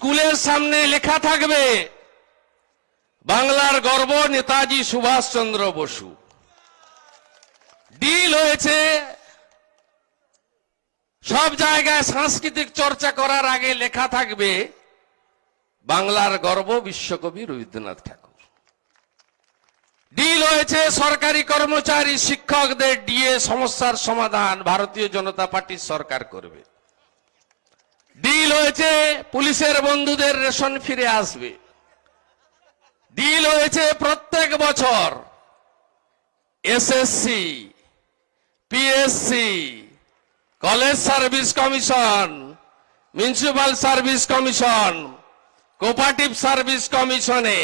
স্কুলের সামনে লেখা থাকবে বাংলার গর্ব নেতাজি সুভাষচন্দ্র বসু। ডিল হয়েছে সব জায়গায় সাংস্কৃতিক চর্চা করার আগে লেখা থাকবে বাংলার গর্ব বিশ্বকবি রবীন্দ্রনাথ ঠাকুর। ডিল হয়েছে সরকারি কর্মচারী শিক্ষকদের ডিএ সমস্যার সমাধান ভারতীয় জনতা পার্টির সরকার করবে। ডিল হয়েছে পুলিশের বন্ধুদের রেশন ফিরে আসবে। ডিল হয়েছে প্রত্যেক বছর SSC, PSC, college service commission, municipal service commission, cooperative service কমিশনে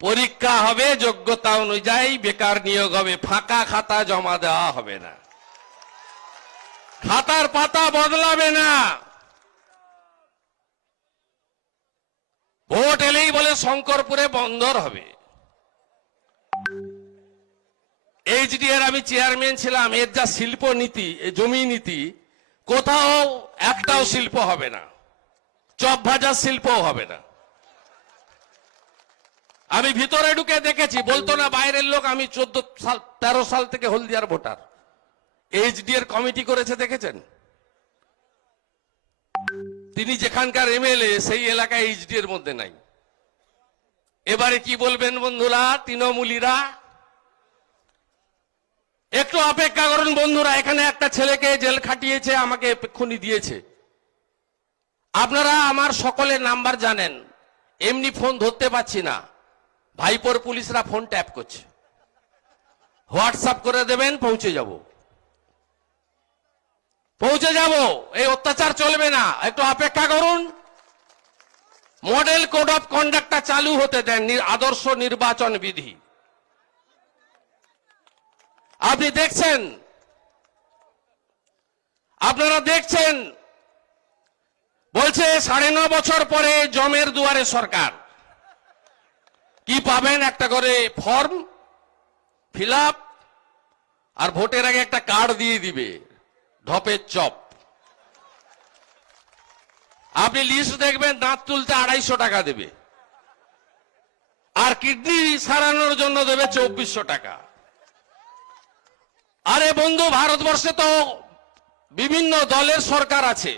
পরীক্ষা হবে, যোগ্যতা অনুযায়ী বেকার নিয়োগ হবে, ফাঁকা খাতা জমা দেওয়া হবে না, খাতার পাতা বদলাবে না। ভোট এলেই বলে শঙ্করপুরে বন্দর হবে। এইচডিএর আমি চেয়ারম্যান ছিলাম, এর যা শিল্প নীতি, জমি নীতি, কোথাও একটাও শিল্প হবে না, চপ ভাজার শিল্পও হবে না। আমি ভিতরে ঢুকে দেখেছি, বলতো না বাইরের লোক, আমি 13 সাল থেকে হলদিয়ার ভোটার। এইচডিএর কমিটি করেছে দেখেছেন? তিনি যেখানকার এমএলএ সেই এলাকায় এইচডি এর মধ্যে নাই। এবারে কি বলবেন বন্ধুরা, তৃণমূলীরা? একটু অপেক্ষা করুন বন্ধুরা, এখানে একটা ছেলেকে জেল খাটিয়েছে, আমাকে এক্ষুনি দিয়েছে। আপনারা আমার সকলের নাম্বার জানেন, এমনি ফোন ধরতে পারছি না, ভাইপোর পুলিশরা ফোন ট্যাপ করছে। হোয়াটসঅ্যাপ করে দেবেন, পৌঁছে যাব, পৌঁছে যাব। এই অত্যাচার চলবে না, একটু অপেক্ষা করুন। মডেল কোড অফ কন্ডাক্টটা চালু হতে দেন, আদর্শ নির্বাচন বিধি। আপনি দেখছেন, আপনারা দেখছেন, বলছে 9.5 বছর পরে জমের দুয়ারে সরকার। কি পাবেন? একটা করে ফর্ম ফিল আপ, আর ভোটের আগে একটা কার্ড দিয়ে দিবে, ঢপের চপ। আপনি লিস্ট দেখবেন, দাঁত তুলতে 250 টাকা দেবে, আর কিডনি সারানোর জন্য দেবে 2400 টাকা। আরে বন্ধু, ভারতবর্ষে তো বিভিন্ন দলের সরকার আছে।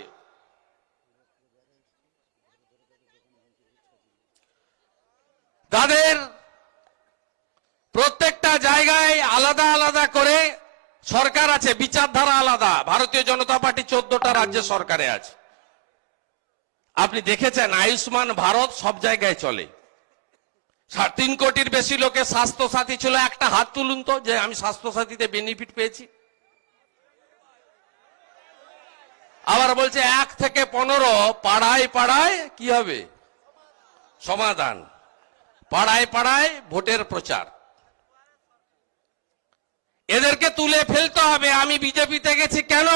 তাদের প্রত্যেকটা জায়গায় আলাদা আলাদা করে সরকার আছে, বিচারধারা আলাদা। ভারতীয় জনতা পার্টি 14টা রাজ্যে সরকারে আছে। আপনি দেখেছেন আয়ুষ্মান ভারত সব জায়গায় চলে। 3 কোটির বেশি লোকের স্বাস্থ্য সাথী ছিল। একটা হাত তুলুন তো যে আমি স্বাস্থ্য সাথীতে বেনিফিট পেয়েছি। আবার বলছে 1 থেকে 15 পাড়ায় পাড়ায় কি হবে? সমাধান। পাড়ায় পাড়ায় ভোটের প্রচার। এদেরকে তুলে ফেলতে হবে। আমি বিজেপিতে গেছি কেন?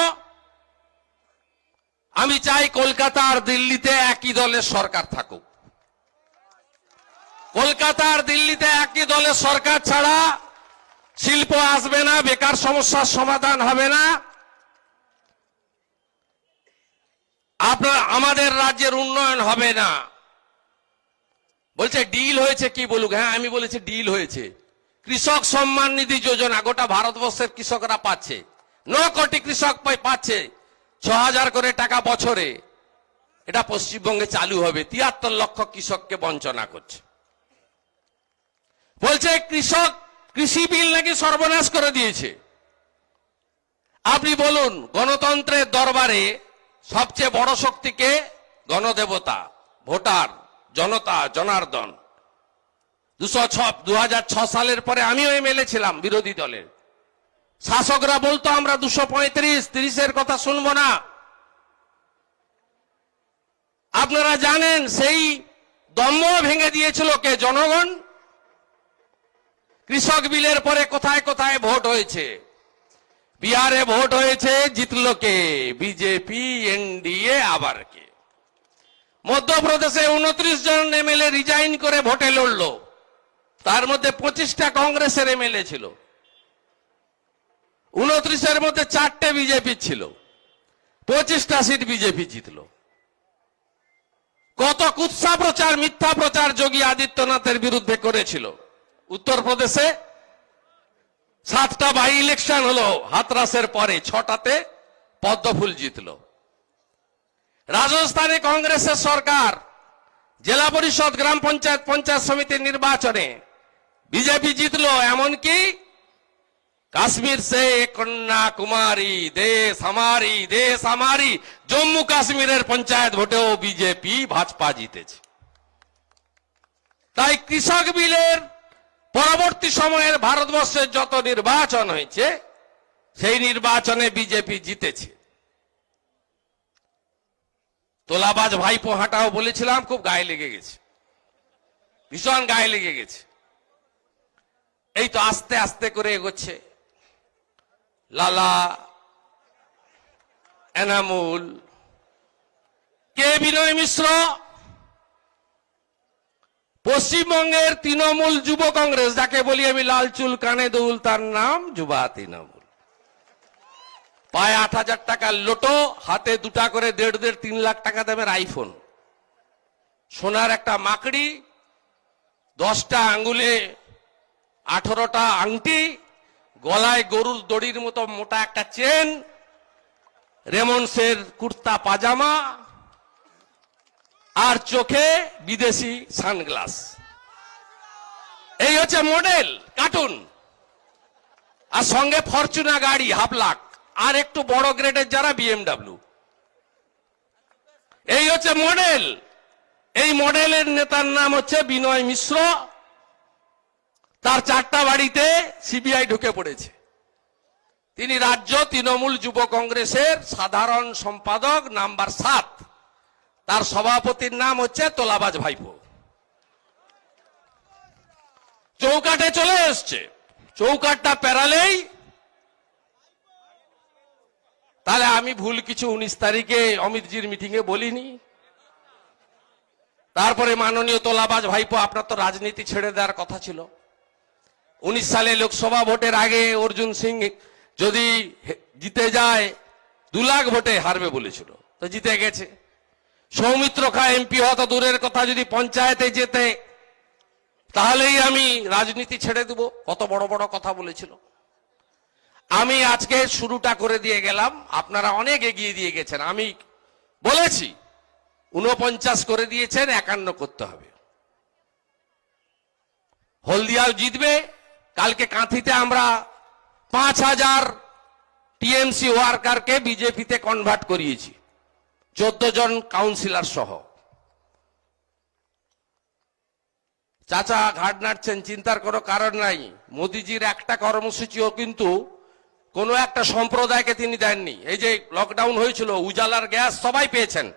আমি চাই কলকাতা আর দিল্লিতে একই দলের সরকার থাকুক। কলকাতা আর দিল্লিতে একই দলের সরকার ছাড়া শিল্প আসবে না, বেকার সমস্যার সমাধান হবে না, আমাদের রাজ্যের উন্নয়ন হবে না। বলছে ডিল হয়েছে, কি বলুক? হ্যাঁ, আমি বলেছি ডিল হয়েছে। কৃষক সম্মান নিধি যোজনা গোটা ভারতবর্ষের কৃষকরা পাচ্ছে। 9 কোটি কৃষক পাচ্ছে 6000 করে টাকা বছরে। এটা পশ্চিমবঙ্গে চালু হবে। 73 লক্ষ কৃষককে বঞ্চনা করছে। বলছে কৃষি বিল নাকি সর্বনাশ করে দিয়েছে। আপনি বলুন, গণতন্ত্রের দরবারে সবচেয়ে বড় শক্তিকে গণদেবতা, ভোটার, জনতা, জনার্দন। 2006 সালের পরে আমিও এমএলএ ছিলাম বিরোধী দলের। শাসকরা বলতো আমরা 235-30-এর কথা শুনবো না। আপনারা জানেন সেই দম্ভ ভেঙে দিয়েছিল কে? জনগণ। কৃষক বিলের পরে কোথায় কোথায় ভোট হয়েছে? বিহারে ভোট হয়েছে, জিতল কে? বিজেপি, এনডিএ, আবার কে? মধ্যপ্রদেশে 29 জন এমএলএ রিজাইন করে ভোটে লড়লো। তার মধ্যে 25টা কংগ্রেসের এমএলএ ছিল। 29-এর মধ্যে 4টে বিজেপি ছিল। 25টা সিট বিজেপি জিতল। কত কুৎসা প্রচার, মিথ্যা প্রচার যোগী আদিত্যনাথের বিরুদ্ধে করেছিল। উত্তরপ্রদেশে 7টা বাই ইলেকশন হলো হাতরাসের পরে, 6টাতে পদ্মফুল জিতলো। রাজস্থানে কংগ্রেসের সরকার জেলা পরিষদ, গ্রাম পঞ্চায়েত, পঞ্চায়েত সমিতির নির্বাচনে বিজেপি জিতলো। এমনকি কাশ্মীর সে কন্যাকুমারী দেশ আমারি জম্মু কাশ্মীরের পঞ্চায়েত ভোটেও বিজেপি ভাজপা জিতেছে। তাই কৃষক বিলের পরবর্তী সময়ের ভারতবর্ষের যত নির্বাচন হয়েছে সেই নির্বাচনে বিজেপি জিতেছে। তোলাবাজ ভাইপো হাঁটাও বলেছিলাম, খুব গায়ে লেগে গেছে, ভীষণ গায়ে লেগে গেছে। এই তো আস্তে আস্তে করে এগোচ্ছে। লালা, এনামুল, কে বিনয় মিশ্র, পশ্চিমবঙ্গের তৃণমূল যুব কংগ্রেস, যাকে বলি আমি লাল চুল কানে দুল, তার নাম যুবা তৃণমূল। পায়ে 8,000 টাকার লোটো, হাতে 2টা করে 1.5-3 লাখ টাকা দামের আইফোন, সোনার একটা মাকড়ি, 10টা আঙ্গুলে 18টা আংটি, গলায় গরুর দড়ির মতো মোটা একটা চেন, রেমন্ডসের কুর্তা পাজামা, আর চোখে বিদেশি সানগ্লাস। এই হচ্ছে মডেল, কার্টুন। আর সঙ্গে ফরচুনা গাড়ি 1.5 লাখ, আর একটু বড় গ্রেডের যারা BMW। এই হচ্ছে মডেল। এই মডেলের নেতার নাম হচ্ছে বিনয় মিশ্র। তার 4টা বাড়িতে সিবিআই ঢুকে পড়েছে। তিনি রাজ্য তৃণমূল যুব কংগ্রেসের সাধারণ সম্পাদক নাম্বার 7। তার সভাপতির নাম হচ্ছে তোলাবাজ ভাইপো। চৌকাঠে চলে এসছে। চৌকাঠটা পেরালেই তাহলে আমি ভুল কিছু 19 তারিখে অমিতজির মিটিংয়ে বলিনি। তারপরে মাননীয় তোলাবাজ ভাইপো, আপনার তো রাজনীতি ছেড়ে দেওয়ার কথা ছিল। 19 সালে লোকসভা ভোটের আগে অর্জুন সিং যদি জিতে যায় 2 লাখ ভোটে হারবে বলেছিল, তো জিতে গেছে। সৌমিত্র খা এমপি হওয়া তো দূরের কথা, যদি পঞ্চায়েতে যেতে তাহলেই আমি রাজনীতি ছেড়ে দেব, কত বড় বড় কথা বলেছিল। আমি আজকে শুরুটা করে দিয়ে গেলাম, আপনারা অনেক এগিয়ে দিয়ে গেছেন। আমি বলেছি 49 করে দিয়েছেন, 51 করতে হবে। হলদিয়াও জিতবে। কালকে কাঁথিতে আমরা 5,000 টিএমসি ওয়ার্কারকে বিজেপিতে কনভার্ট করিয়েছি, 14 জন কাউন্সিলর সহ। চাচা ঘাট নাড়ছেন, চিন্তার কোনো কারণ নাই। মোদিজির একটা কর্মসূচিও কিন্তু কোন একটা সম্প্রদায়কে তিনি দেননি। এই যে লকডাউন হয়েছিল, উজালার গ্যাস সবাই পেয়েছেন,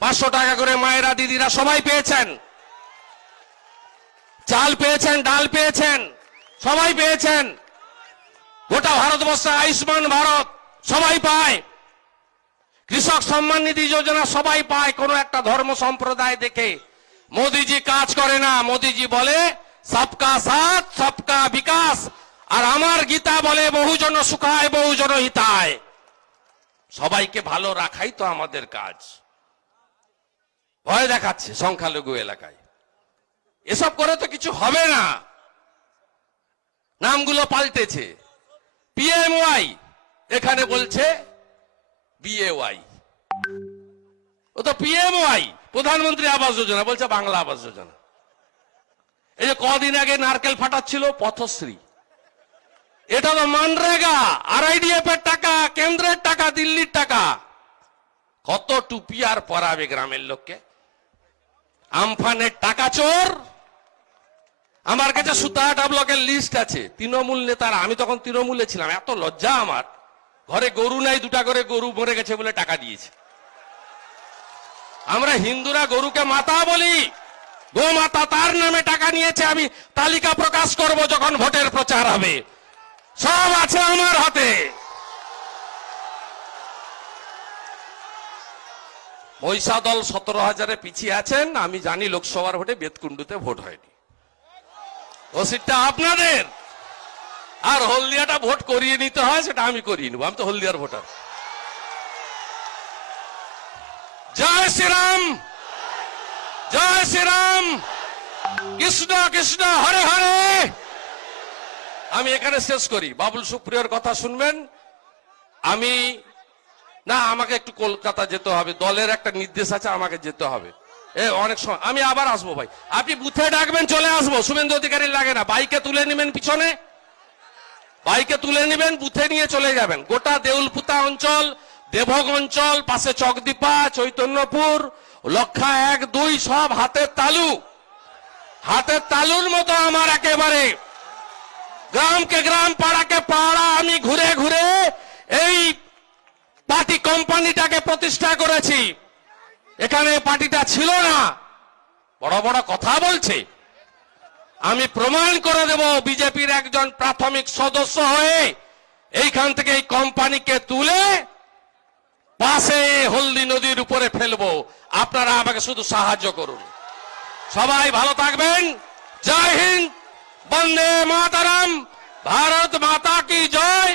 500 টাকা করে মায়েরা দিদিরা সবাই পেয়েছেন, চাল পেয়েছেন, ডাল পেয়েছেন, সবাই পেয়েছেন। গোটা ভারতবর্ষে আয়ুষ্মান ভারত সবাই পায়, কৃষক সম্মান নিধি যোজনা সবাই পায়। কোন একটা ধর্ম সম্প্রদায় দেখে মোদিজি কাজ করে না। মোদিজি বলে সবকা সাথ সবকা বিকাশ, আর আমার গীতা বলে বহুজন সুখায় বহুজন হিতায়। সবাইকে ভালো রাখাই তো আমাদের কাজ। ভয় দেখাচ্ছে সংখ্যালঘু এলাকায়, এসব করে তো কিছু হবে না। নামগুলো পাল্টেছে, পিএমওয়াই এখানে বলছে বিএওয়াই। ও তো পিএমওয়াই, প্রধানমন্ত্রী আবাস যোজনা, বলছে বাংলা আবাস যোজনা। এই যে কদিন আগে নারকেল ফাটাচ্ছিল পথশ্রী, এটা তো মানরেগা, RIDF এর টাকা, কেন্দ্রের টাকা, দিল্লির টাকা। কত টুপি আর পরাবে গ্রামের লোককে। আমফানের টাকা চোর। আমার কাছে সুতাহাটা ব্লকের লিস্ট আছে, তৃণমূল নেতারা, আমি তখন তৃণমূলে ছিলাম, এত লজ্জা আমার, ঘরে গরু নাই, 2টা করে গরু মরে গেছে বলে টাকা দিয়েছে। আমরা হিন্দুরা গরুকে মাতা বলি, গো মাতা, তার নামে টাকা নিয়েছে। আমি তালিকা প্রকাশ করব যখন ভোটের প্রচার হবে, সব আছে আমার হাতে। মহিষা দল 17,000-এ পিছিয়ে আছেন। আমি জানি লোকসভার ভোটে বেতকুণ্ডুতে ভোট হয়নি, ও সিটটা আপনাদের। আর হলদিয়াটা ভোট করিয়ে নিতে হয়, সেটা আমি করিয়ে নেব, আমি তো হলদিয়ার ভোটার। জয় শ্রীরাম, জয় শ্রীরাম, কৃষ্ণ কৃষ্ণ হরে হরে। আমি এখানে শেষ করি, বাবুল সুপ্রিয়র কথা শুনবেন। আমি না, আমাকে একটু কলকাতা যেতে হবে, দলের একটা নির্দেশ আছে, আমাকে যেতে হবে। অনেক সময় আমি আবার আসবো ভাই, আপনি বুথে ডাকবেন, চলে আসবো। শুভেন্দু অধিকারী লাগে না, বাইকে তুলে নেবেন, পিছনে বাইকে তুলে নেবেন, বুথে নিয়ে চলে যাবেন। গোটা দেউলপুতা অঞ্চল, দেবগ অঞ্চল, পাশে চকদীপা, চৈতন্যপুর, লক্ষা 1, 2 সব হাতের তালু, হাতের তালুর মতো আমার একেবারে গ্রামকে গ্রাম, পাড়াকে পাড়া আমি ঘুরে ঘুরে এই পার্টি কোম্পানিটাকে প্রতিষ্ঠা করেছি। এখানে পার্টিটা ছিল না, বড় বড় কথা বলছে। আমি প্রমাণ করে দেব, বিজেপির একজন প্রাথমিক সদস্য হয়ে এইখান থেকে এই কোম্পানিকে তুলে পাশে হলদি নদীর উপরে ফেলবো। আপনারা আমাকে শুধু সাহায্য করুন। সবাই ভালো থাকবেন। জয় হিন্দ, বন্দে মাতারাম, ভারত মাতা কি জয়,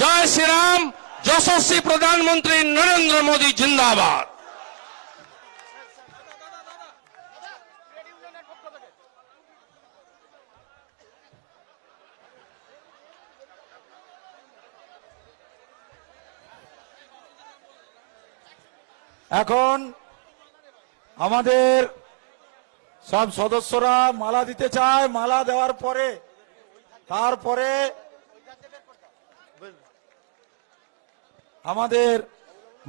জয় শ্রীরাম, যশস্বী প্রধানমন্ত্রী নরেন্দ্র মোদী জিন্দাবাদ। এখন আমাদের সব সদস্যরা মালা দিতে চায়। মালা দেওয়ার পরে তারপরে আমাদের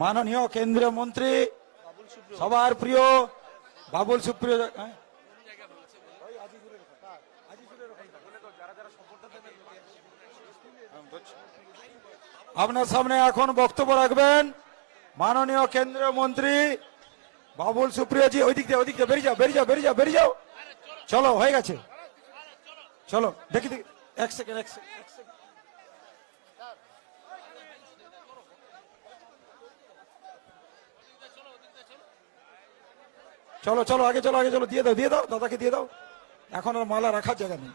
মাননীয় কেন্দ্রীয় মন্ত্রী, সবার প্রিয় বাবুল সুপ্রিয়, আপনার সামনে এখন বক্তব্য রাখবেন মাননীয় কেন্দ্রীয় মন্ত্রী বাবুল সুপ্রিয়জি। ওই দিক দিয়ে বেরিয়ে যাও, বেরিয়ে যাও, বেরিয়ে যাও, বেরিয়ে যাও। চলো, হয়ে গেছে, চলো। দেখি দেখি, এক সেকেন্ড। চলো চলো, আগে চলো, আগে চলো। দিয়ে দাও দাদাকে দিয়ে দাও। এখন আর মালা রাখার জায়গা নেই।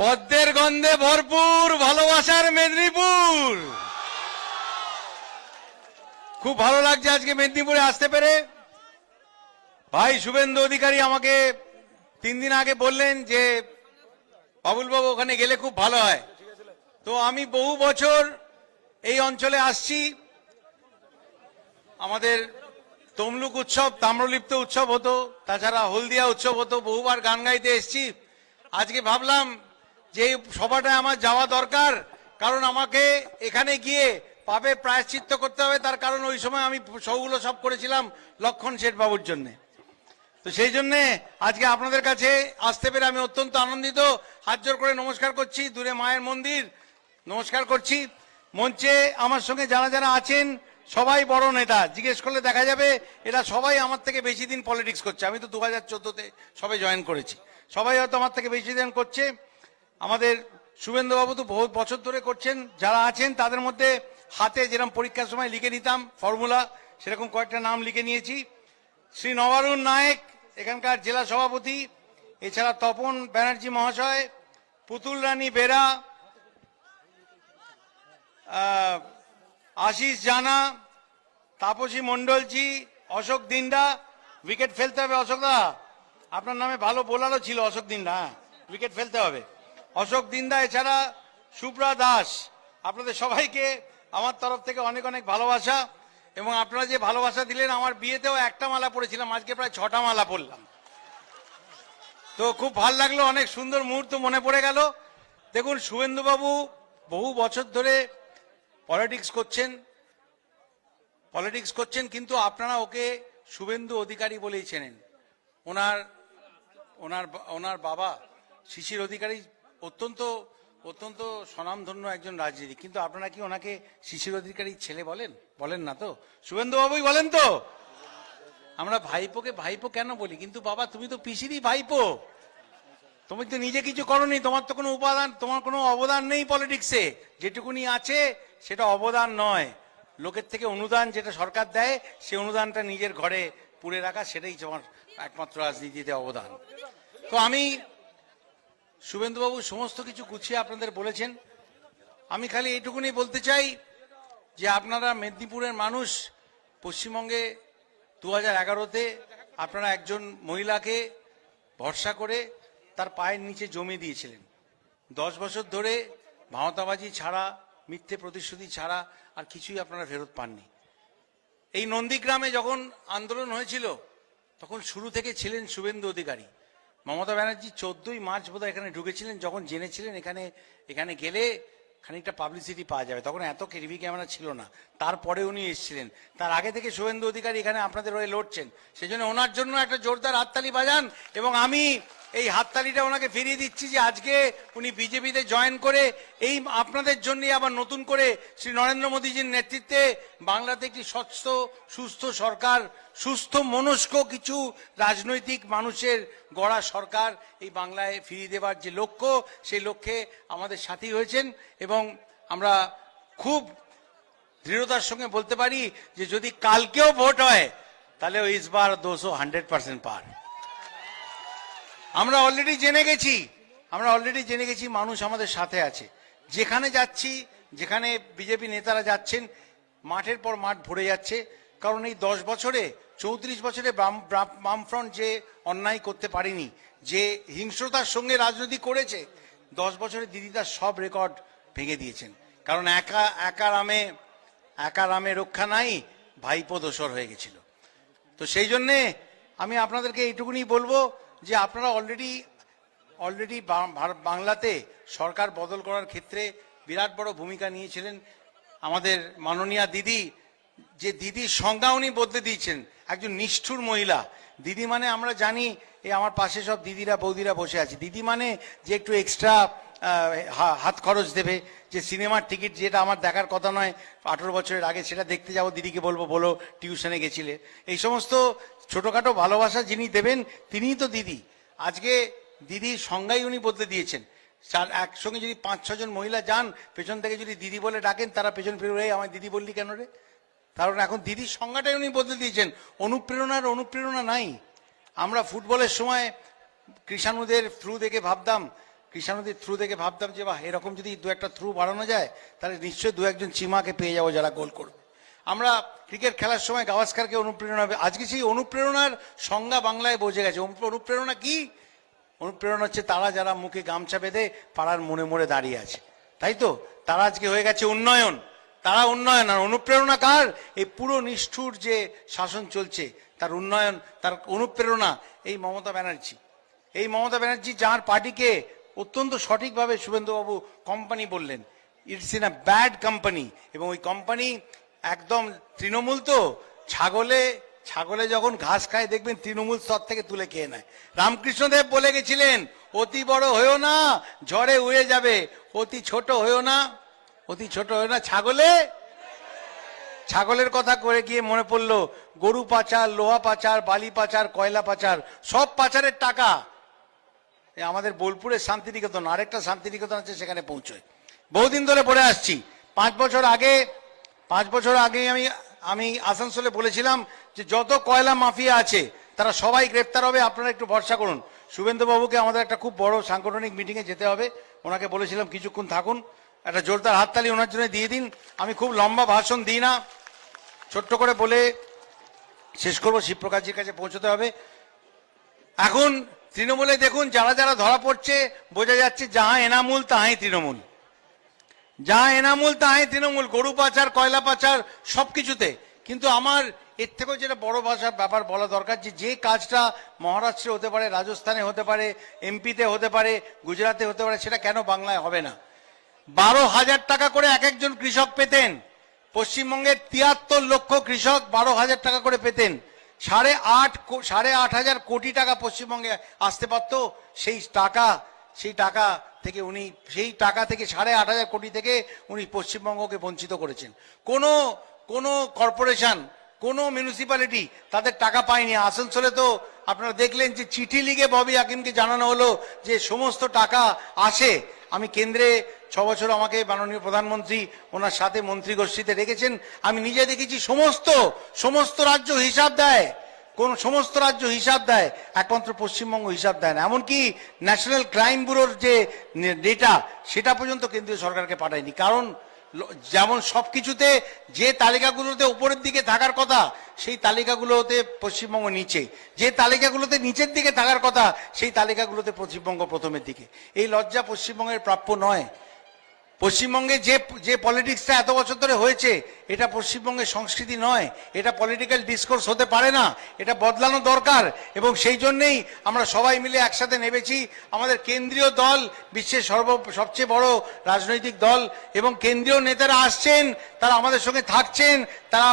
পদ্মের গন্ধে ভরপুর ভালোবাসার মেদিনীপুর। খুব ভালো লাগছে আজকে মেদিনীপুরে আসতে পেরে। ভাই শুভেন্দু অধিকারী আমাকে 3 দিন আগে বললেন যে বাবুল বাবু ওখানে গেলে খুব ভালো হয়। তো আমি বহু বছর এই অঞ্চলে আসছি। আমাদের তমলুক উৎসব, তাম্রলিপ্ত উৎসব হতো, তাছাড়া হলদিয়া উৎসব হতো, বহুবার গান গাইতে এসছি। আজকে ভাবলাম যে এই সভাটায় আমার যাওয়া দরকার, কারণ আমাকে এখানে গিয়ে পাপের প্রায়শ্চিত্ত করতে হবে। তার কারণ ওই সময় আমি শোগুলো সব করেছিলাম লক্ষণ শেঠ বাবুর জন্য। তো সেই জন্য আজকে আপনাদের কাছে আসতে পেরে আমি অত্যন্ত আনন্দিত। হাত জোর করে নমস্কার করছি, দূরে মায়ের মন্দির নমস্কার করছি। মঞ্চে আমার সঙ্গে যারা যারা আছেন সবাই বড় নেতা, জিজ্ঞেস করলে দেখা যাবে এরা সবাই আমার থেকে বেশি দিন পলিটিক্স করছে। আমি তো 2014-তে সবে জয়েন করেছি, সবাই হয়তো আমার থেকে বেশি দিন করছে। আমাদের শুভেন্দুবাবু তো বহু বছর ধরে করছেন। যারা আছেন তাদের মধ্যে হাতে যেরকম পরীক্ষার সময় লিখে নিতাম ফর্মুলা, সেরকম কয়েকটা নাম লিখে নিয়েছি। শ্রী নবারুণ নায়েক এখানকার জেলা সভাপতি, এছাড়া তপন ব্যানার্জি মহাশয়, পুতুল রানী বেরা, আশিস জানা, তাপসী মন্ডলজি, অশোক দিন্ডা। উইকেট ফেলতে হবে অশোক দা, আপনার নামে ভালো বোলারও ছিল অশোক দিন্ডা, উইকেট ফেলতে হবে অশোক দিন্দা। এছাড়া সুব্রা দাস। আপনাদের সবাইকে আমার তরফ থেকে অনেক অনেক ভালোবাসা। এবং আপনারা যে ভালোবাসা দিলেন, আমার বিয়েতেও একটা মালা পড়েছিলাম, আজকে প্রায় 6টা মালা পড়লাম। তো খুব ভালো লাগলো, অনেক সুন্দর মুহূর্ত মনে পড়ে গেল। দেখুন শুভেন্দুবাবু বহু বছর ধরে পলিটিক্স করছেন, কিন্তু আপনারা ওকে শুভেন্দু অধিকারী বলেই চেনেন। ওনার বাবা শিশির অধিকারী অত্যন্ত অত্যন্ত স্বনামধন্য একজন রাজনীতিক, কিন্তু আপনারা কি ওনাকে শিশির অধিকারীর ছেলে বলেন না তো? শুভেন্দু বাবুই বলেন তো? আমরা ভাইপোকে ভাইপো কেন বলি, কিন্তু বাবা তুমি তো পিসিরই ভাইপো, তুমি তো নিজে কিছু করনি, তোমার তো কোনো তোমার কোনো অবদান নেই পলিটিক্সে। যেটুকুনি আছে সেটা অবদান নয়, লোকের থেকে অনুদান যেটা সরকার দেয়, সে অনুদানটা নিজের ঘরে পুড়ে রাখা, সেটাই তোমার একমাত্র রাজনীতিতে অবদান। তো আমি শুভেন্দুবাবু সমস্ত কিছু গুছিয়ে আপনাদের বলেছেন। আমি খালি এইটুকুনি বলতে চাই যে আপনারা মেদিনীপুরের মানুষ, পশ্চিমবঙ্গে 2011-তে আপনারা একজন মহিলাকে ভরসা করে তার পায়ের নিচে জমি দিয়েছিলেন। 10 বছর ধরে ভাওতাবাজি ছাড়া, মিথ্যে প্রতিশ্রুতি ছাড়া আর কিছুই আপনারা ফেরত পাননি। এই নন্দীগ্রামে যখন আন্দোলন হয়েছিল তখন শুরু থেকে ছিলেন শুভেন্দু অধিকারী। মমতা ব্যানার্জি 14ই মার্চ বোধহয় এখানে ঢুকেছিলেন, যখন জেনেছিলেন এখানে গেলে খানিকটা পাবলিসিটি পাওয়া যাবে। তখন এত টিভি ক্যামেরা ছিল না, তারপরে উনি এসেছিলেন। তার আগে থেকে শুভেন্দু অধিকারী এখানে আপনাদের হয়ে লড়ছেন, সেই জন্য ওনার জন্য একটা জোরদার হাততালি বাজান। এবং আমি এই হাততালিটা ওনাকে ফিরিয়ে দিচ্ছি যে আজকে উনি বিজেপিতে জয়েন করে এই আপনাদের জন্য আবার নতুন করে শ্রী নরেন্দ্র মোদীজির নেতৃত্বে বাংলাতে একটি স্বচ্ছ সুস্থ সরকার, সুস্থ মনস্ক কিছু রাজনৈতিক মানুষের গড়া সরকার এই বাংলায় ফিরিয়ে দেবার যে লক্ষ্য, সেই লক্ষ্যে আমাদের সাথী হয়েছেন। এবং আমরা খুব দৃঢ়তার সঙ্গে বলতে পারি যে যদি কালকেও ভোট হয় তাহলে ইস বার 200-100% পার। আমরা অলরেডি জেনে গেছি মানুষ আমাদের সাথে আছে। যেখানে যাচ্ছি, যেখানে বিজেপি নেতারা যাচ্ছেন, মাঠের পর মাঠ ভরে যাচ্ছে। কারণ এই 10 বছরে 34 বছরে বামফ্রন্ট যে অন্যায় করতে পারেনি, যে হিংস্রতার সঙ্গে রাজনীতি করেছে, 10 বছরে দিদি তার সব রেকর্ড ভেঙে দিয়েছেন। কারণ একা রামে রক্ষা নাই, ভাইপো দোসর হয়ে গেছিল। তো সেই জন্যে আমি আপনাদেরকে এইটুকুনি বলবো যে আপনারা অলরেডি বাংলাতে সরকার বদল করার ক্ষেত্রে বিরাট বড় ভূমিকা নিয়েছিলেন। আমাদের মাননীয়া দিদি, যে দিদির সংজ্ঞা উনি বদলে দিয়েছেন, একজন নিষ্ঠুর মহিলা। দিদি মানে আমরা জানি, এই আমার পাশে সব দিদিরা বৌদিরা বসে আছে, দিদি মানে যে একটু এক্সট্রা হাত খরচ দেবে, যে সিনেমার টিকিট যেটা আমার দেখার কথা নয় 18 বছরের আগে, সেটা দেখতে যাবো, দিদিকে বলো টিউশনে গেছিলে। এই সমস্ত ছোটখাটো ভালোবাসা যিনি দেবেন তিনিই তো দিদি। আজকে দিদির সংজ্ঞাই উনি বদলে দিয়েছেন। একসঙ্গে যদি 5-6 জন মহিলা যান, পেছন থেকে যদি দিদি বলে ডাকেন, তারা পেছন ফিরে আমার দিদি বললি কেন রে? কারণ এখন দিদির সংজ্ঞাটাই উনি বদলে দিয়েছেন। অনুপ্রেরণা নাই। আমরা ফুটবলের সময় কৃষাণুদের থ্রু দেখে ভাবতাম যে বাহ, এরকম যদি 2-1টা থ্রু বাড়ানো যায় তাহলে নিশ্চয়ই 2-1 চিমাকে পেয়ে যাবো যারা গোল করবে। আমরা ক্রিকেট খেলার সময় গাভাস্কারকে অনুপ্রেরণা হবে। আজকে সেই অনুপ্রেরণার সংজ্ঞা বাংলায় বোঝে গেছে। অনুপ্রেরণা কি? অনুপ্রেরণা হচ্ছে তারা যারা মুখে গামছা বেঁধে পাড়ার মোড়ে দাঁড়িয়ে আছে, তাই তো? তারা আজকে হয়ে গেছে উন্নয়ন। তারা উন্নয়ন। আর অনুপ্রেরণা কার? এই পুরো নিষ্ঠুর যে শাসন চলছে তার উন্নয়ন, তার অনুপ্রেরণা এই মমতা ব্যানার্জি, যার পার্টিকে অত্যন্ত সঠিকভাবে শুভেন্দুবাবু কোম্পানি বললেন, it's in a bad company. এবং ওই কোম্পানি একদম তৃণমূল। তো ছাগলে যখন ঘাস খায় দেখবেন তৃণমূল স্তর থেকে তুলে খেয়ে নেয়। রামকৃষ্ণদেব বলে গেছিলেন, অতি বড় হয়েও না, ঝড়ে উড়ে যাবে, অতি ছোট হয়েও না। ছাগলের কথা করে গিয়ে মনে পড়লো গরু পাচার, লোহা পাচার, বালি পাচার, কয়লা পাচার, সব পাচারের টাকা আমাদের বোলপুরের শান্তিনিকেতন, আরেকটা শান্তিনিকেতন আছে, সেখানে পৌঁছয়। বহুদিন ধরে পড়ে আসছি। 5 বছর আগে আমি আসানসোলে বলেছিলাম যে যত কয়লা মাফিয়া আছে তারা সবাই গ্রেপ্তার হবে, আপনারা একটু ভরসা করুন। শুভেন্দুবাবুকে আমাদের একটা খুব বড় সাংগঠনিক মিটিংয়ে যেতে হবে, ওনাকে বলেছিলাম কিছুক্ষণ থাকুন, একটা জোরদার হাততালি ওনার জন্য দিয়ে দিন। আমি খুব লম্বা ভাষণ দিই না, ছোট্ট করে বলে শেষ করবো। শিবপ্রকাশজির কাছে পৌঁছতে হবে। এখন তৃণমূলে দেখুন যারা ধরা পড়ছে, বোঝা যাচ্ছে যাহা এনামূল তাহাই তৃণমূল, গরু পাচার, কয়লা পাচার, সবকিছুতে। কিন্তু আমার এর থেকেও যেটা বড় ব্যাপার বলা দরকার, যে কাজটা মহারাষ্ট্রে হতে পারে, রাজস্থানে হতে পারে, এমপিতে হতে পারে, গুজরাটে হতে পারে, সেটা কেন বাংলায় হবে না? 12,000 টাকা করে এক একজন কৃষক পেতেন। পশ্চিমবঙ্গের 73 লক্ষ কৃষক 12,000 টাকা করে পেতেন। 8,500 কোটি টাকা পশ্চিমবঙ্গে আসতে পারত। সেই টাকা থেকে 8,500 কোটি থেকে উনি পশ্চিমবঙ্গকে বঞ্চিত করেছেন। কোনো কর্পোরেশন, কোনো মিউনিসিপ্যালিটি তাদের টাকা পায়নি। আসানসোলে তো আপনারা দেখলেন যে চিঠি লিখে ববি হাকিমকে জানানো হলো যে সমস্ত টাকা আসে। আমি কেন্দ্রে 6 বছর আমাকে মাননীয় প্রধানমন্ত্রী ওনার সাথে মন্ত্রী গোষ্ঠীতে রেখেছেন। আমি নিজে দেখেছি সমস্ত রাজ্য হিসাব দেয়, কোন সমস্ত রাজ্য হিসাব দেয়, একমাত্র পশ্চিমবঙ্গ হিসাব দেয় না। এমনকি ন্যাশনাল ক্রাইম ব্যুরোর যে ডেটা সেটা পর্যন্ত কেন্দ্রীয় সরকারকে পাঠায়নি। কারণ যেমন সবকিছুতে যে তালিকাগুলোতে উপরের দিকে থাকার কথা সেই তালিকাগুলোতে পশ্চিমবঙ্গ নিচে, যে তালিকাগুলোতে নিচের দিকে থাকার কথা সেই তালিকাগুলোতে পশ্চিমবঙ্গ প্রথমের দিকে। এই লজ্জা পশ্চিমবঙ্গের প্রাপ্য নয়। পশ্চিমবঙ্গে যে যে পলিটিক্সটা এত বছর ধরে হয়েছে এটা পশ্চিমবঙ্গের সংস্কৃতি নয়, এটা পলিটিক্যাল ডিসকোর্স হতে পারে না, এটা বদলানো দরকার। এবং সেই জন্যেই আমরা সবাই মিলে একসাথে নেমেছি। আমাদের কেন্দ্রীয় দল বিশ্বের সবচেয়ে বড় রাজনৈতিক দল, এবং কেন্দ্রীয় নেতারা আসছেন, তারা আমাদের সঙ্গে থাকছেন। তারা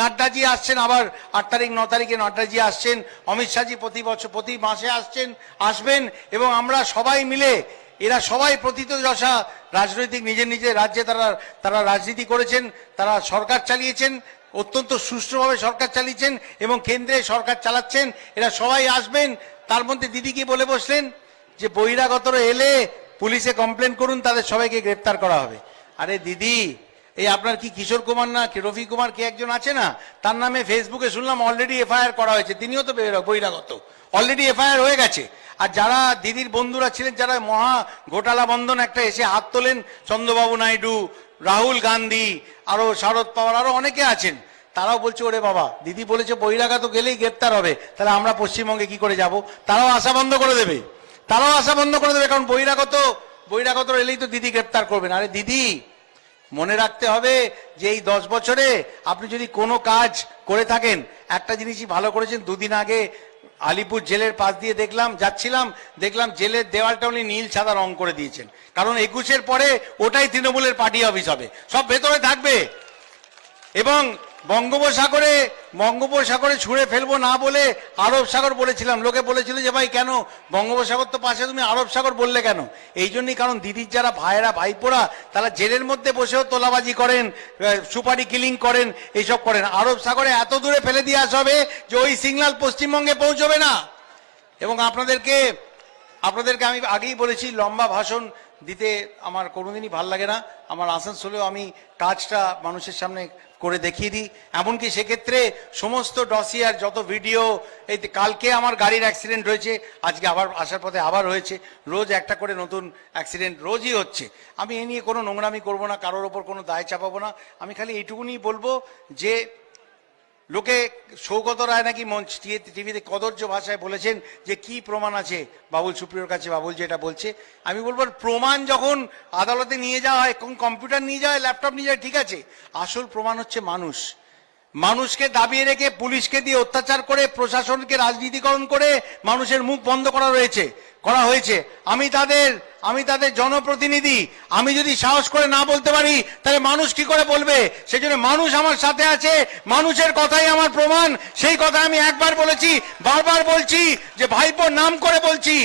নাড্ডাজি আসছেন, আবার 8 তারিখ 9 তারিখে নাড্ডাজি আসছেন, অমিত শাহজি প্রতি মাসে আসবেন। এবং আমরা সবাই মিলে, এরা সবাই প্রথিতযশা রাজনৈতিক নিজের নিজের রাজ্যে তারা রাজনীতি করেছেন, তারা সরকার চালিয়েছেন, অত্যন্ত সুষ্ঠুভাবে সরকার চালিয়েছেন এবং কেন্দ্রে সরকার চালাচ্ছেন। এরা সবাই আসবেন। তার মধ্যে দিদি কি বলে বসলেন যে বহিরাগতরা এলে পুলিশে কমপ্লেন করুন, তাদের সবাইকে গ্রেপ্তার করা হবে। আরে দিদি, এই আপনার কি কিশোর কুমার না কি রফি কুমার কে একজন আছে না, তার নামে ফেসবুকে শুনলাম অলরেডি এফআইআর করা হয়েছে, তিনিও তো বহিরাগত, অলরেডি এফআইআর হয়ে গেছে। আর যারা দিদির বন্ধুরা ছিলেন, যারা মহা ঘোটালা বন্ধন একটা এসে হাত তোলেন, চন্দ্রবাবু নাইডু, রাহুল গান্ধী, আরো শরদ পাওয়ার, আরো অনেকে আছেন, তারাও বলছে ওরে বাবা, দিদি বলেছে বহিরাগত গেলেই গ্রেপ্তার হবে, তাহলে আমরা পশ্চিমবঙ্গে কি করে যাব? তারাও আশা বন্ধ করে দেবে, কারণ বহিরাগত এলেই তো দিদি গ্রেপ্তার করবেন। আরে দিদি, মনে রাখতে হবে যে এই 10 বছরে আপনি যদি কোনো কাজ করে থাকেন, একটা জিনিসই ভালো করেছেন। দুদিন আগে আলিপুর জেলের পাশ দিয়ে দেখলাম জেলের দেওয়ালটা উনি নীল সাদা রং করে দিয়েছেন, কারণ 21-এর পরে ওটাই তৃণমূলের পার্টি অফিস হবে, সব ভেতরে থাকবে। এবং বঙ্গোপসাগরে ছুঁড়ে ফেলবো না বলে আরব সাগর বলেছিলাম, লোকে বলেছিল যে ভাই কেন বঙ্গোপসাগর তো পাশে, তুমি আরব সাগর বললে কেন? এই জন্যই, কারণ দিদির যারা ভাইয়েরা ভাইপোরা তারা জেলের মধ্যে বসেও তোলাবাজি করেন, সুপারি কিলিং করেন, এইসব করেন। আরব সাগরে এত দূরে ফেলে দিয়ে আসা হবে যে ওই সিগন্যাল পশ্চিমবঙ্গে পৌঁছবে না। এবং আপনাদেরকে আমি আগেই বলেছি, লম্বা ভাষণ দিতে আমার কোনোদিনই ভাল লাগে না। আমার আসানসোলেও আমি কাজটা মানুষের সামনে করে দেখিয়ে দিই। এমনকি সেক্ষেত্রে সমস্ত ডসিয়ার যত ভিডিও, এই কালকে আমার গাড়ির অ্যাক্সিডেন্ট হয়েছে, আজকে আবার আসার পথে আবার হয়েছে, রোজ একটা করে নতুন অ্যাক্সিডেন্ট রোজই হচ্ছে। আমি এ নিয়ে কোনো নোংরামি করবো না, কারোর ওপর কোনো দায় চাপাবো না। আমি খালি এইটুকুনি বলবো যে লোকে সৌগত রায় নাকি টিভিতে কদর্য ভাষায় বলেছেন যে কি প্রমাণ আছে বাবুল সুপ্রিয়র কাছে, বাবুল যেটা বলছে। আমি বলবো প্রমাণ যখন আদালতে নিয়ে যাওয়া হয়, কোন কম্পিউটার নিয়ে যাওয়া হয়, ল্যাপটপ নিয়ে যায়, ঠিক আছে, আসল প্রমাণ হচ্ছে মানুষকে দাবিয়ে রেখে পুলিশকে দিয়ে অত্যাচার করে প্রশাসনকে রাজনীতিকরণ করে মানুষের মুখ বন্ধ করা হয়েছে। আমি তাদের জনপ্রতিনিধি, আমি যদি সাহস করে না বলতে পারি তাহলে মানুষ কি করে বলবে? সেজন্য মানুষ আমার সাথে আছে, মানুষের কথাই আমার প্রমাণ। সেই কথা আমি একবার বলেছি, বারবার বলছি, যে ভাইপোর নাম করে বলছি,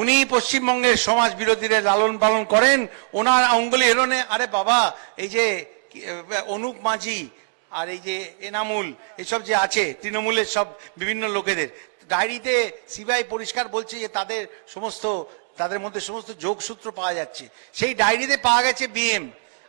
উনি পশ্চিমবঙ্গের সমাজ বিরোধীদের লালন পালন করেন, ওনার অঙ্গুলি এরোনে। আরে বাবা, এই যে অনুপ মাঝি আর এই যে এনামুল, এসব যে আছে তৃণমূলের সব বিভিন্ন লোকেদের ডায়েরিতে সিবিআই পরিষ্কার বলছে যে তাদের মধ্যে সমস্ত যোগসূত্র পাওয়া যাচ্ছে। সেই ডায়েরিতে পাওয়া গেছে বিএম।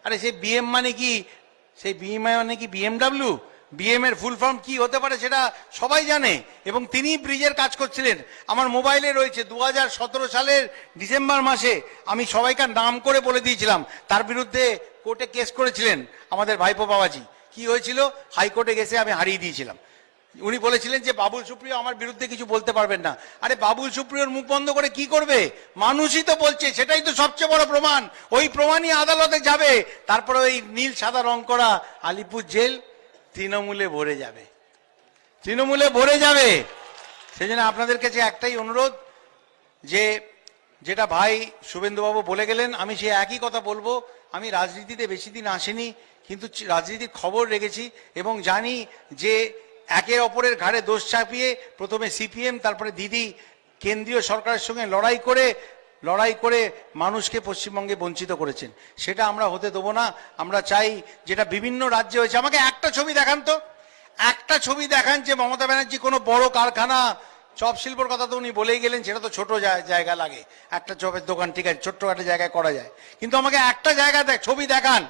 আরে সেই বিএম মানে কি? বিএমডাব্লিউ? বিএম এর ফুল ফর্ম কি হতে পারে সেটা সবাই জানে, এবং তিনি ব্রিজের কাজ করছিলেন। আমার মোবাইলে রয়েছে 2017 সালের ডিসেম্বর মাসে আমি সবাইকার নাম করে বলে দিয়েছিলাম, তার বিরুদ্ধে কোর্টে কেস করেছিলেন আমাদের ভাইপো বাবাজি। কি হয়েছিল? হাইকোর্টে গেছে আমি হারিয়ে দিয়েছিলাম। উনি বলেছিলেন যে বাবুল সুপ্রিয় আমার বিরুদ্ধে কিছু বলতে পারবেন না। আরে বাবুল সুপ্রিয়র মুখ বন্ধ করে কি করবে? মানুষই তো বলছে, সেটাই তো সবচেয়ে বড় প্রমাণ। ওই প্রমাণই আদালতে যাবে, তারপরে ওই নীল সাদা রং করা আলিপুর জেল তৃণমূলে ভরে যাবে। সেই জন্য আপনাদের কাছে একটাই অনুরোধ, যে যেটা ভাই শুভেন্দুবাবু বলে গেলেন, আমি সে একই কথা বলবো। আমি রাজনীতিতে বেশি দিন আসিনি, কিন্তু রাজনীতির খবর রেখেছি এবং জানি যে একের অপরের ঘাড়ে দোষ চাপিয়ে প্রথমে সিপিএম, তারপরে দিদি কেন্দ্রীয় সরকারের সঙ্গে লড়াই করে মানুষকে পশ্চিমবঙ্গে বঞ্চিত করেছেন। সেটা আমরা হতে দেবো না। আমরা চাই যেটা বিভিন্ন রাজ্যে হয়েছে। আমাকে একটা ছবি দেখান যে মমতা ব্যানার্জি কোনো বড় কারখানা, চপ শিল্পর কথা তো উনি বলেই গেলেন, সেটা তো ছোট জায়গা লাগে, একটা চপের দোকান ঠিক আছে, ছোট্ট একটা জায়গায় করা যায়, কিন্তু আমাকে একটা ছবি দেখান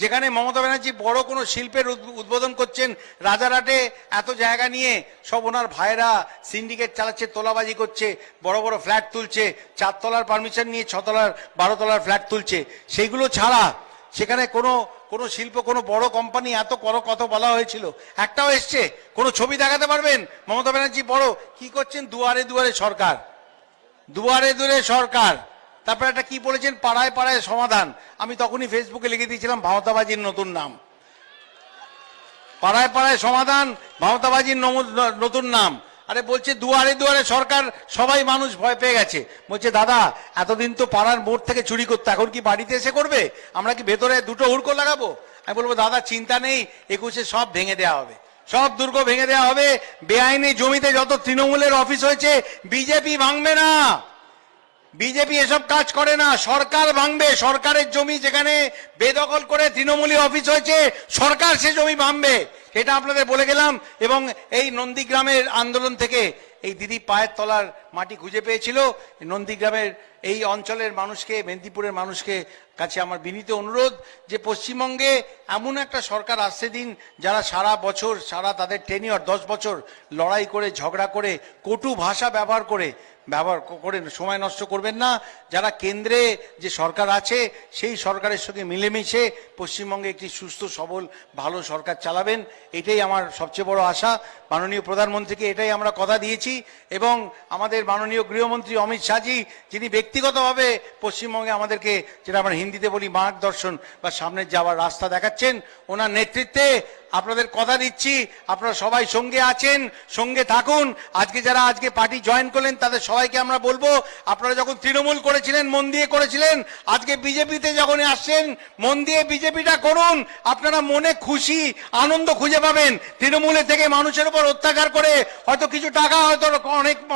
যেখানে মমতা ব্যানার্জি বড় কোনো শিল্পের উদ্বোধন করছেন, রাজারহাটে এত জায়গা নিয়ে সব ওনার ভাইরা সিন্ডিকেট চালাচ্ছে, তোলাবাজি করছে, বড় বড় ফ্ল্যাট তুলছে, 4 তলার পারমিশন নিয়ে 6 তলার 12 তলার ফ্ল্যাট তুলছে। সেইগুলো ছাড়া সেখানে কোনো শিল্প, কোনো বড় কোম্পানি এত কত বলা হয়েছিল, একটাও এসছে? কোনো ছবি দেখাতে পারবেন? মমতা ব্যানার্জি বড় কি করছেন? দুয়ারে দুয়ারে সরকার, দুয়ারে দুয়ারে সরকার। তারপর একটা কি বলেছেন, পাড়ায় পাড়ায় সমাধান। আমি তখনই ফেসবুকে লিখে দিয়েছিলাম ভাওতাবাজির নতুন নাম। পাড়ায় পাড়ায় সমাধান, ভাওতাবাজির নতুন নাম। আরে বলছে দুয়ারে দুয়ারে সরকার, সবাই মানুষ ভয় পেয়ে গেছে। বলছে দাদা এতদিন তো পাড়ার মোড় থেকে চুরি করতো, এখন কি বাড়িতে এসে করবে? আমরা কি ভেতরে 2টো হুড়কো লাগাবো? আমি বলবো দাদা চিন্তা নেই, 21-এ সব ভেঙে দেওয়া হবে, সব দুর্গ ভেঙে দেওয়া হবে। বেআইনি জমিতে যত তৃণমূলের অফিস হয়েছে বিজেপি ভাঙবে না, বিজেপি এসব কাজ করে না, সরকার ভাঙবে। সরকারের জমি যেখানে বেদখল করে তৃণমূলী অফিস হয়েছে, সরকার সে জমি ভাঙবে, এটা আপনাদের বলে গেলাম। এবং এই নন্দীগ্রামের আন্দোলন থেকে এই দিদি পায়ের তলার মাটি খুঁজে পেয়েছিল। নন্দীগ্রামের এই অঞ্চলের মানুষকে, মেদিনীপুরের মানুষকে কাছে আমার বিনীত অনুরোধ যে পশ্চিমবঙ্গে এমন একটা সরকার আসছে দিন, যারা সারা বছর, সারা তাদের টেনিয়র 10 বছর লড়াই করে, ঝগড়া করে, কটু ভাষা ব্যবহার করে সময় নষ্ট করবেন না। যারা কেন্দ্রে যে সরকার আছে সেই সরকারের সঙ্গে মিলেমিশে পশ্চিমবঙ্গে একটি সুস্থ সবল ভালো সরকার চালাবেন, এটাই আমার সবচেয়ে বড় আশা। মাননীয় প্রধানমন্ত্রীকে এটাই আমরা কথা দিয়েছি। এবং আমাদের মাননীয় গৃহমন্ত্রী অমিত শাহজি, যিনি ব্যক্তিগতভাবে পশ্চিমবঙ্গে আমাদেরকে, যেটা আমরা হিন্দিতে বলি, মার্গদর্শন বা সামনে যাওয়ার রাস্তা দেখাচ্ছেন, ওনার নেতৃত্বে আপনাদের কথা দিচ্ছি আপনারা সবাই সঙ্গে আছেন, সঙ্গে থাকুন। আজকে যারা আজকে পার্টি জয়েন করলেন তাদের সবাইকে আমরা বলবো, আপনারা যখন তৃণমূল করেছিলেন মন দিয়ে করেছিলেন, আজকে বিজেপিতে যখন আসছেন মন দিয়ে বিজেপিটা করুন। আপনারা মনে খুশি আনন্দ খুঁজে পাবেন। তৃণমূলে থেকে মানুষের উপর অত্যাচার করে হয়তো কিছু টাকা হয়তো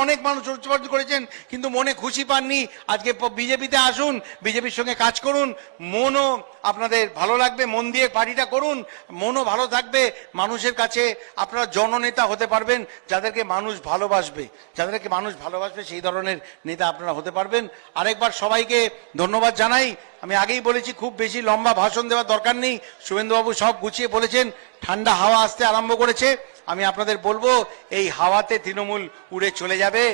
অনেক মানুষ উৎপাদন করেছেন, কিন্তু মনে খুশি পাননি। আজকে বিজেপিতে আসুন, বিজেপির সঙ্গে কাজ করুন, মনও আপনাদের ভালো লাগবে। মন দিয়ে পার্টিটা করুন, মনও ভালো থাকবে। মানুষের কাছে আপনারা জননেতা হতে পারবেন, যাদেরকে মানুষ ভালোবাসবে, যাদেরকে মানুষ ভালোবাসবে সেই ধরনের নেতা আপনারা হতে পারবেন। আরেকবার সবাইকে ধন্যবাদ জানাই। আমি আগেই বলেছি খুব বেশি লম্বা ভাষণ দেওয়ার দরকার নেই, শুভেন্দুবাবু সব গুছিয়ে বলেছেন। ঠান্ডা হাওয়া আসতে আরম্ভ করেছে। আমি আপনাদের বলবো এই হাওয়াতে তৃণমূল উড়ে চলে যাবে,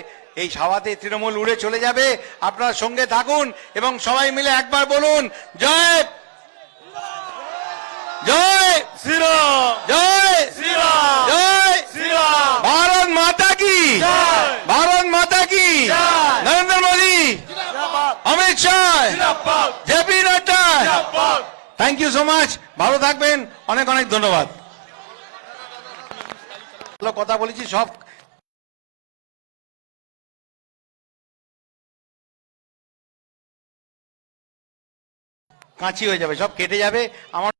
এই হাওয়াতে তৃণমূল উড়ে চলে যাবে। আপনারা সঙ্গে থাকুন এবং সবাই মিলে একবার বলুন জয় জয় শ্রীরাম, জয় শ্রীরাম, জয় শ্রীরাম। ভারত মাতা কি, ভারত মাতা কি, Narendra Modi, Amit Shah, JP Nadda. Thank you so much. ভালো থাকবেন, অনেক অনেক ধন্যবাদ। কথা বলেছি, সব কাঁচি হয়ে যাবে, সব কেটে যাবে আমার।